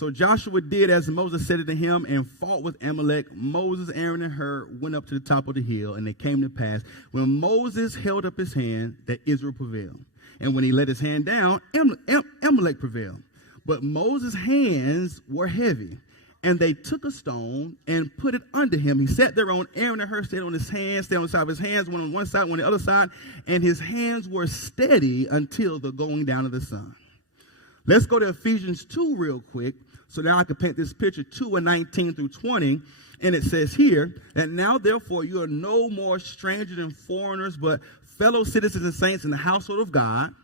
So Joshua did as Moses said to him and fought with Amalek. Moses, Aaron, and Hur went up to the top of the hill, and it came to pass, when Moses held up his hand, that Israel prevailed. And when he let his hand down, Amalek prevailed. But Moses' hands were heavy, and they took a stone and put it under him. He sat there on Aaron and Hur, stayed on his hands, stayed on the side of his hands, one on one side, one on the other side, and his hands were steady until the going down of the sun. Let's go to Ephesians 2 real quick, so now I can paint this picture, 2:19 through 20, and it says here, that now therefore you are no more strangers and foreigners, but fellow citizens and saints in the household of God,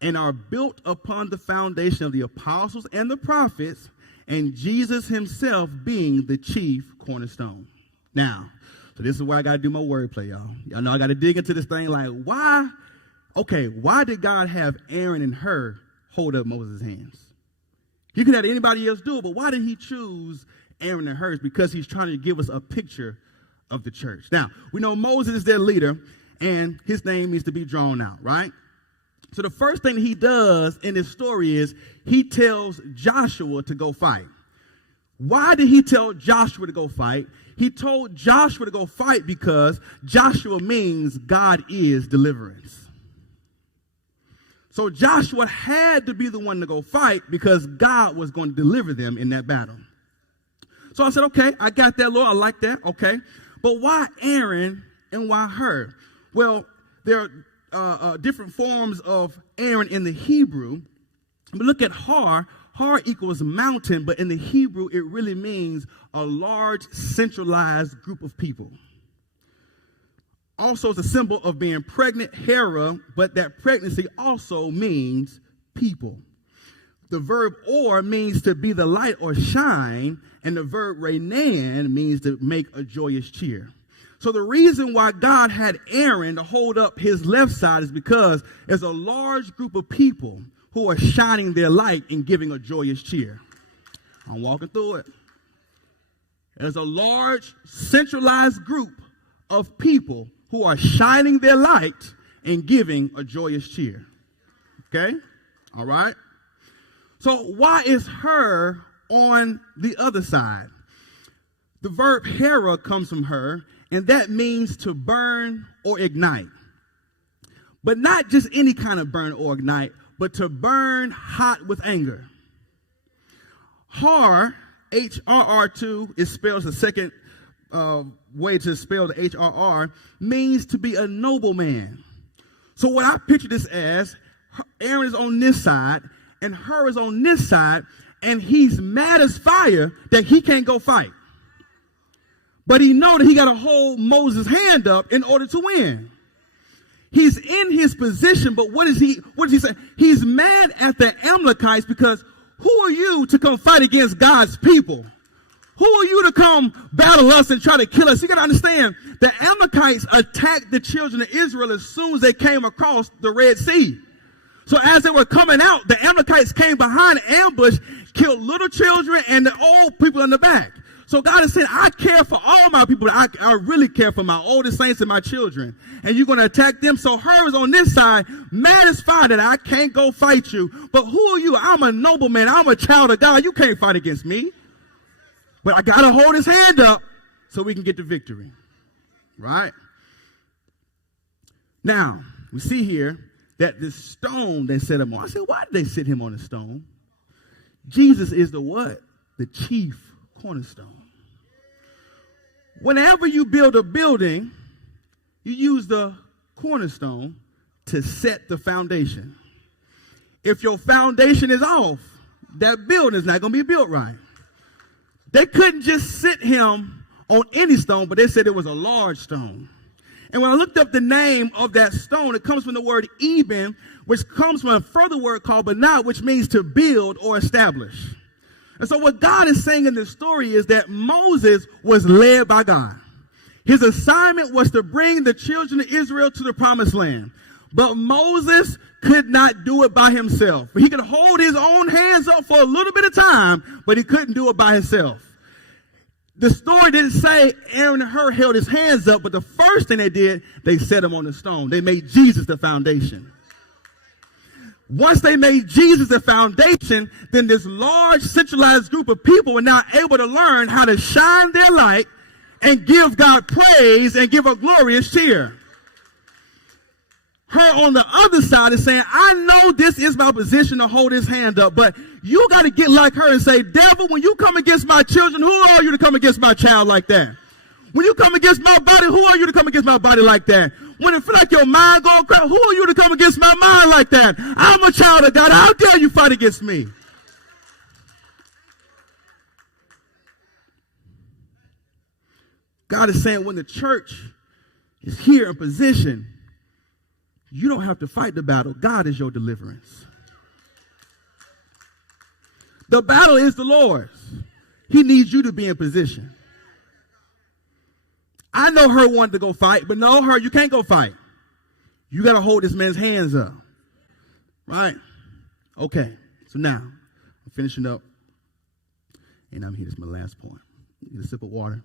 and are built upon the foundation of the apostles and the prophets, and Jesus himself being the chief cornerstone. Now, so this is where I got to do my wordplay, y'all. Y'all know I got to dig into this thing like, why did God have Aaron and Hur hold up Moses' hands? He could have anybody else do it, but why did he choose Aaron and Hur? Because he's trying to give us a picture of the church. Now, we know Moses is their leader, and his name needs to be drawn out, right? So the first thing he does in this story is he tells Joshua to go fight. Why did he tell Joshua to go fight? He told Joshua to go fight because Joshua means God is deliverance. So Joshua had to be the one to go fight because God was going to deliver them in that battle. So I said, okay, I got that, Lord. I like that. Okay. But why Aaron and why Hur? Well, there are different forms of Aaron in the Hebrew. But look at Har. Har equals mountain, but in the Hebrew, it really means a large, centralized group of people. Also, it's a symbol of being pregnant, Hera, but that pregnancy also means people. The verb or means to be the light or shine, and the verb renan means to make a joyous cheer. So the reason why God had Aaron to hold up his left side is because there's a large group of people who are shining their light and giving a joyous cheer. I'm walking through it. There's a large, centralized group of people who are shining their light and giving a joyous cheer. Okay? All right? So why is Hur on the other side? The verb Hera comes from Hur, and that means to burn or ignite. But not just any kind of burn or ignite, but to burn hot with anger. Har, H-R-R-2, is spelled the second way to spell the H-R-R, means to be a nobleman. So what I picture this as, Aaron is on this side, and Hur is on this side, and he's mad as fire that he can't go fight. But he know that he got to hold Moses' hand up in order to win. He's in his position, but what does he say? He's mad at the Amalekites because who are you to come fight against God's people? Who are you to come battle us and try to kill us? You got to understand, the Amalekites attacked the children of Israel as soon as they came across the Red Sea. So as they were coming out, the Amalekites came behind, ambush, killed little children and the old people in the back. So God is saying, I care for all my people. I really care for my oldest saints and my children. And you're going to attack them. So Hur is on this side, mad as fire that I can't go fight you. But who are you? I'm a nobleman. I'm a child of God. You can't fight against me. But I got to hold his hand up so we can get the victory. Right? Now, we see here that this stone they set him on. I said, why did they set him on a stone? Jesus is the what? The chief cornerstone. Whenever you build a building, you use the cornerstone to set the foundation. If your foundation is off, that building is not going to be built right. They couldn't just sit him on any stone, but they said it was a large stone. And when I looked up the name of that stone, it comes from the word Eben, which comes from a further word called Banat, which means to build or establish. And so what God is saying in this story is that Moses was led by God. His assignment was to bring the children of Israel to the promised land. But Moses could not do it by himself. He could hold his own hands up for a little bit of time, but he couldn't do it by himself. The story didn't say Aaron and Hur held his hands up, but the first thing they did, they set him on the stone. They made Jesus the foundation. Once they made Jesus the foundation, then this large centralized group of people were now able to learn how to shine their light and give God praise and give a glorious cheer. Her on the other side is saying, I know this is my position to hold his hand up, but you got to get like her and say, devil, when you come against my children, who are you to come against my child like that? When you come against my body, who are you to come against my body like that? When it feel like your mind going crazy, who are you to come against my mind like that? I'm a child of God. How dare you fight against me? God is saying when the church is here in position, you don't have to fight the battle. God is your deliverance. The battle is the Lord's. He needs you to be in position. I know her wanted to go fight, but no, her, you can't go fight. You got to hold this man's hands up. Right? Okay. So now, I'm finishing up. And I'm here. This is my last point. Get a sip of water.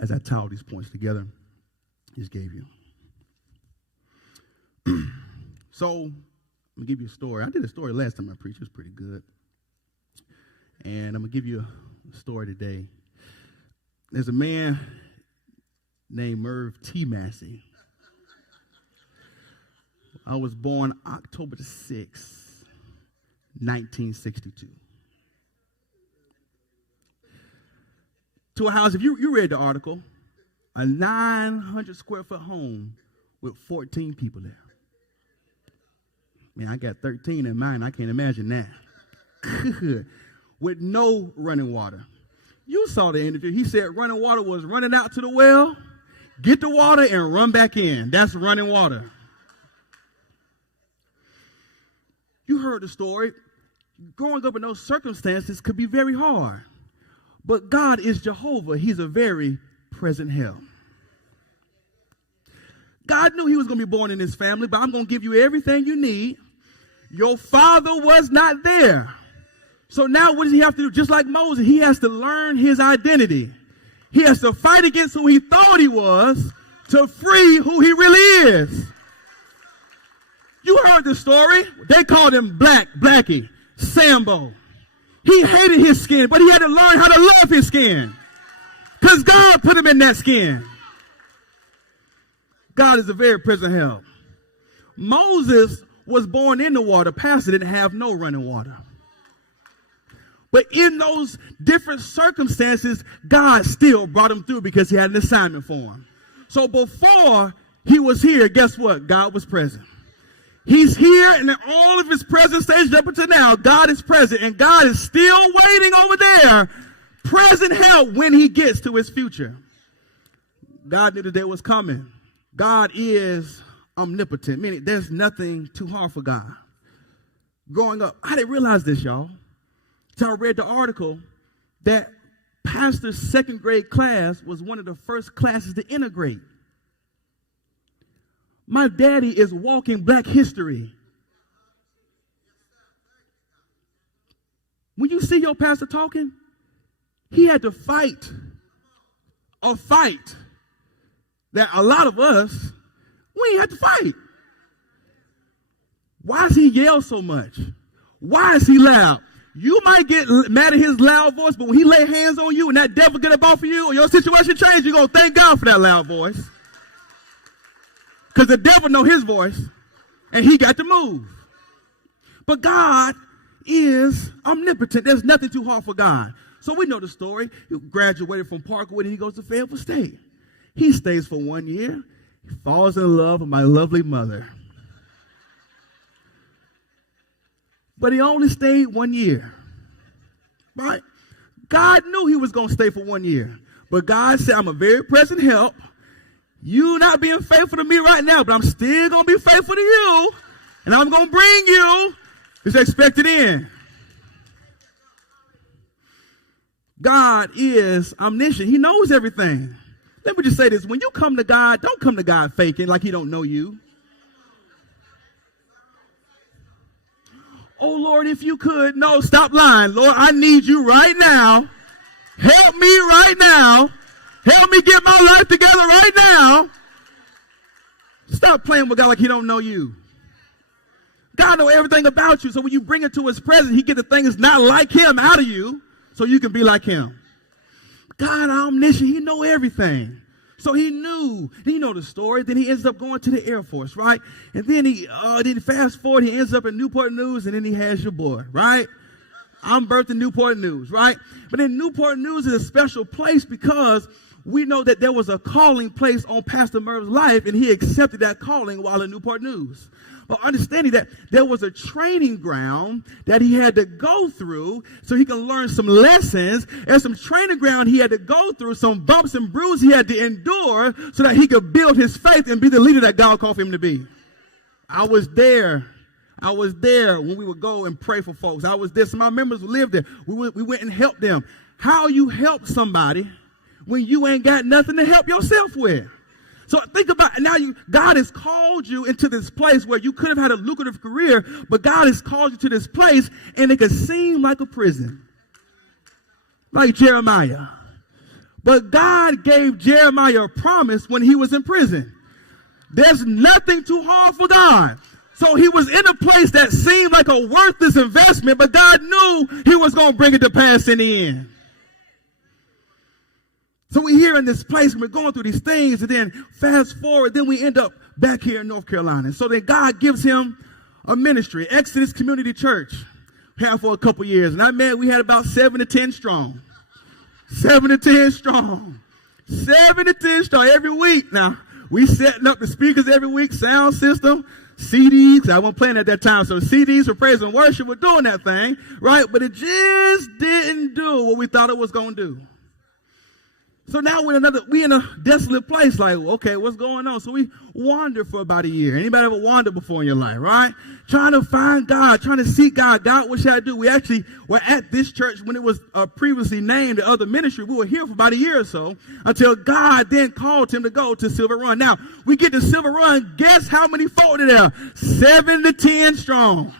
As I tie all these points together, just gave you. So, I'm going to give you a story. I did a story last time I preached. It was pretty good. And I'm going to give you a story today. There's a man named Merv T. Massey. I was born October the 6th, 1962. To a house, if you read the article, a 900 square foot home with 14 people there. Man, I got 13 in mine. I can't imagine that. With no running water. You saw the interview. He said running water was running out to the well, get the water, and run back in. That's running water. You heard the story. Growing up in those circumstances could be very hard. But God is Jehovah. He's a very present help. God knew he was going to be born in this family, but I'm going to give you everything you need. Your father was not there. So now what does he have to do? Just like Moses, he has to learn his identity. He has to fight against who he thought he was to free who he really is. You heard the story. They called him Blackie, Sambo. He hated his skin, but he had to learn how to love his skin. Because God put him in that skin. God is a very present help. Moses was born in the water. Pastor didn't have no running water. But in those different circumstances, God still brought him through because he had an assignment for him. So before he was here, guess what? God was present. He's here, and in all of his present stages up until now, God is present, and God is still waiting over there, present help when he gets to his future. God knew the day was coming. God is omnipotent, meaning there's nothing too hard for God. Growing up, I didn't realize this, y'all. So I read the article that pastor's second grade class was one of the first classes to integrate. My daddy is walking black history. When you see your pastor talking, he had to fight a fight that a lot of us, we ain't had to fight. Why does he yell so much? Why is he loud? You might get mad at his loud voice, but when he lay hands on you and that devil get up off of you or your situation change, you're going to thank God for that loud voice. Because the devil know his voice, and he got to move. But God is omnipotent. There's nothing too hard for God. So we know the story. He graduated from Parkwood, and he goes to Fayetteville State. He stays for 1 year. He falls in love with my lovely mother. But he only stayed 1 year. Right? God knew he was going to stay for 1 year. But God said, I'm a very present help. You not being faithful to me right now, but I'm still going to be faithful to you. And I'm going to bring you his expected end. God is omniscient. He knows everything. Let me just say this. When you come to God, don't come to God faking like he don't know you. Oh, Lord, if you could. No, stop lying. Lord, I need you right now. Help me right now. Help me get my life together right now. Stop playing with God like he don't know you. God knows everything about you. So when you bring it to his presence, he get the things not like him out of you so you can be like him. God omniscient. He know everything. So he knew. Then you know the story. Then he ends up going to the Air Force, right? And then then fast forward, he ends up in Newport News, and then he has your boy, right? I'm birthed in Newport News, right? But then Newport News is a special place because we know that there was a calling placed on Pastor Merv's life, and he accepted that calling while in Newport News. But understanding that there was a training ground that he had to go through so he can learn some lessons, and some training ground he had to go through, some bumps and bruises he had to endure so that he could build his faith and be the leader that God called for him to be. I was there when we would go and pray for folks. I was there. Some of my members lived there. We went and helped them. How you help somebody when you ain't got nothing to help yourself with? So think about it. Now God has called you into this place where you could have had a lucrative career, but God has called you to this place, and it could seem like a prison. Like Jeremiah. But God gave Jeremiah a promise when he was in prison. There's nothing too hard for God. So he was in a place that seemed like a worthless investment, but God knew he was going to bring it to pass in the end. So we're here in this place, and we're going through these things, and then fast forward, then we end up back here in North Carolina. So then God gives him a ministry, Exodus Community Church, here for a couple years. And we had about 7 to 10 strong. 7 to 10 strong. 7 to 10 strong every week. Now, we setting up the speakers every week, sound system, CDs, I wasn't playing at that time, so CDs for praise and worship were doing that thing, right? But it just didn't do what we thought it was going to do. So now we in a desolate place, like, okay, what's going on? So we wander for about a year. Anybody ever wandered before in your life, right? Trying to find God, trying to seek God. God, what should I do? We actually were at this church when it was previously named the other ministry. We were here for about a year or so until God then called him to go to Silver Run. Now, we get to Silver Run. Guess how many folk are there? 7 to 10 strong.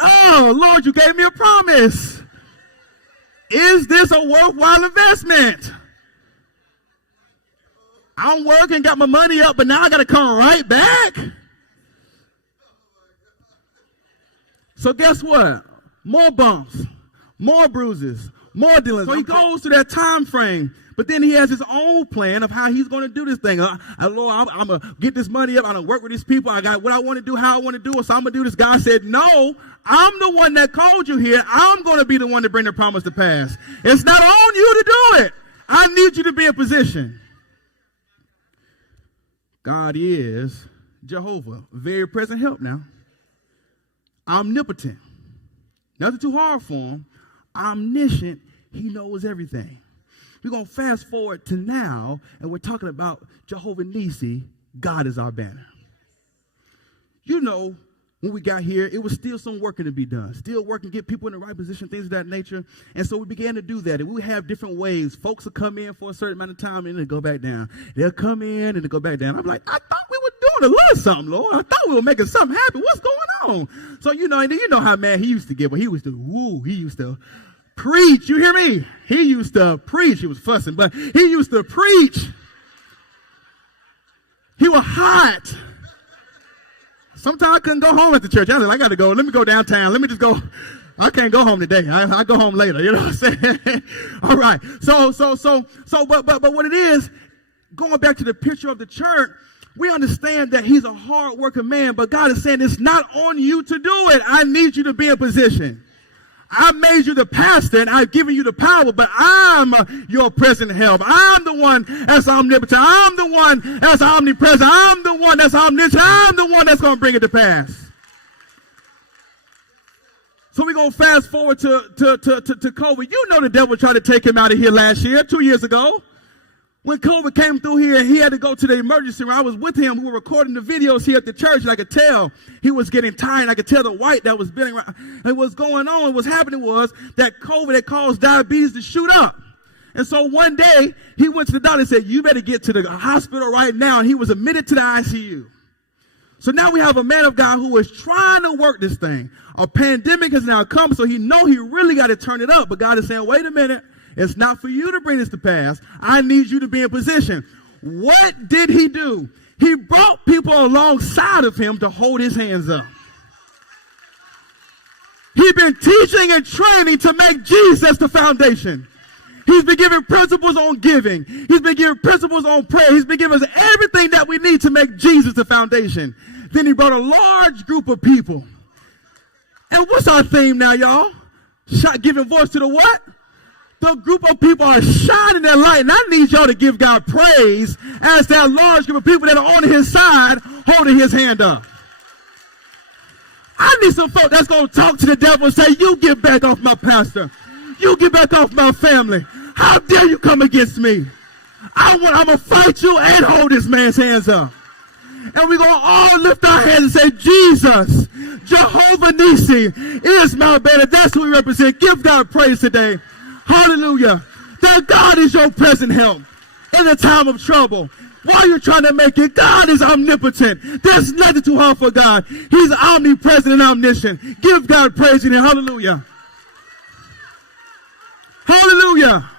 Oh, Lord, you gave me a promise. Is this a worthwhile investment? I'm working, got my money up, but now I got to come right back. So guess what? More bumps, more bruises, more dealings. So he goes to that time frame, but then he has his own plan of how he's going to do this thing. Lord, I'm going to get this money up. I'm going to work with these people. I got what I want to do, how I want to do it. So I'm going to do this. God said, no, I'm the one that called you here. I'm going to be the one to bring the promise to pass. It's not on you to do it. I need you to be in position. God is Jehovah, very present help now. Omnipotent. Nothing too hard for him. Omniscient. He knows everything. We're going to fast forward to now, and we're talking about Jehovah-Nissi. God is our banner. You know, when we got here, it was still some working to be done. Still working, get people in the right position, things of that nature. And so we began to do that. And we would have different ways. Folks will come in for a certain amount of time and then go back down. They'll come in and they go back down. I'm like, I thought we were doing a little something, Lord. I thought we were making something happen. What's going on? So, you know how mad he used to get, but he used to preach. You hear me? He used to preach. He was fussing, but he used to preach. He was hot. Sometimes I couldn't go home at the church. I was like, I got to go. Let me go downtown. Let me just go. I can't go home today. I go home later. You know what I'm saying? All right. But what it is, going back to the picture of the church, we understand that he's a hard-working man, but God is saying it's not on you to do it. I need you to be in position. I made you the pastor, and I've given you the power, but I'm your present help. I'm the one that's omnipotent. I'm the one that's omnipresent. I'm the one that's omniscient. I'm the one that's going to bring it to pass. So we're going to fast forward to COVID. You know the devil tried to take him out of here last year, 2 years ago. When COVID came through here, he had to go to the emergency room. I was with him. We were recording the videos here at the church, and I could tell he was getting tired. I could tell the white that was building around. And what's going on, what's happening was that COVID had caused diabetes to shoot up. And so one day, he went to the doctor and said, you better get to the hospital right now. And he was admitted to the ICU. So now we have a man of God who is trying to work this thing. A pandemic has now come, so he really got to turn it up. But God is saying, wait a minute. It's not for you to bring this to pass. I need you to be in position. What did he do? He brought people alongside of him to hold his hands up. He's been teaching and training to make Jesus the foundation. He's been giving principles on giving. He's been giving principles on prayer. He's been giving us everything that we need to make Jesus the foundation. Then he brought a large group of people. And what's our theme now, y'all? Giving voice to the what? The group of people are shining their light. And I need y'all to give God praise as that large group of people that are on his side holding his hand up. I need some folk that's going to talk to the devil and say, you get back off my pastor. You get back off my family. How dare you come against me? I'm going to fight you and hold this man's hands up. And we're going to all lift our hands and say, Jesus, Jehovah-Nissi is my banner. That's who we represent. Give God praise today. Hallelujah. That God is your present help in the time of trouble. While you're trying to make it, God is omnipotent. There's nothing too hard for God. He's omnipresent and omniscient. Give God praise in it. Hallelujah. Hallelujah.